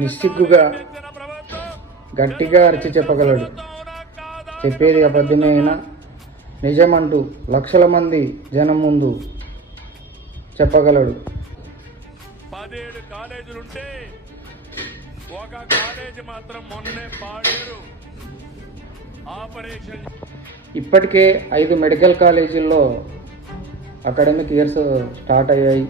నిస్సిగ్గుగా గట్టిగా అరిచి చెప్పగలడు. చెప్పేది అబద్ధమే అయినా నిజమంటూ లక్షల మంది జనం ముందు చెప్పగలడు. పదిహేడు కాలేజీలుంటే ఒక కాలేజీ మాత్రం మొన్నే పాడేరు. ఆపరేషన్ ఇప్పటికే ఐదు మెడికల్ కాలేజీల్లో అకాడమిక్ ఇయర్స్ స్టార్ట్ అయ్యాయి.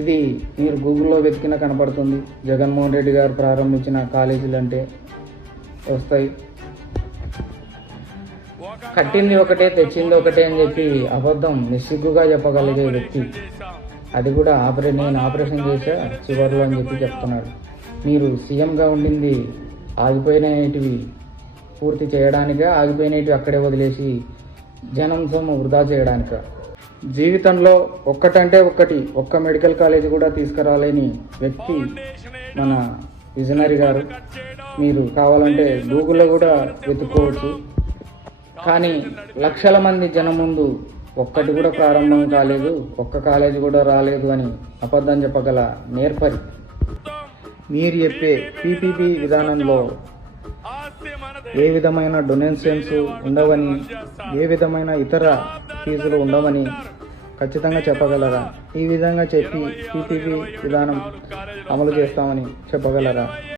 ఇది మీరు గూగుల్లో వెతికినా కనపడుతుంది. జగన్మోహన్ రెడ్డి గారు ప్రారంభించిన కాలేజీలు అంటే వస్తాయి. కట్టింది ఒకటే తెచ్చింది ఒకటే అని చెప్పి అబద్ధం నిస్సిగ్గుగా చెప్పగలిగే వ్యక్తి. అది కూడా ఆపరే నేను ఆపరేషన్ చేశా చివరిలో అని చెప్పి చెప్తున్నాడు మీరు సీఎంగా ఉండింది ఆగిపోయినటివి పూర్తి చేయడానిక? ఆగిపోయినటివి అక్కడే వదిలేసి జనం సొమ్ము వృధా చేయడానిక? జీవితంలో ఒక్కటంటే ఒక్కటి ఒక్క మెడికల్ కాలేజ్ కూడా తీసుకురాలేని వ్యక్తి మన విజనరీ గారు. మీరు కావాలంటే గూగుల్లో కూడా వెతుక్కోవచ్చు. కానీ లక్షల మంది జనం ముందు ఒక్కటి కూడా ప్రారంభం కాలేదు ఒక్క కాలేజీ కూడా రాలేదు అని అబద్ధం చెప్పగల నేర్పరి. మీరు చెప్పే పీపీపీ విధానంలో ఏ విధమైన డొనేషన్స్ ఉండవని ఏ విధమైన ఇతర ఫీజులు ఉండవని ఖచ్చితంగా చెప్పగలరా? ఈ విధంగా చెప్పి పీపీపీ విధానం అమలు చేస్తామని చెప్పగలరా?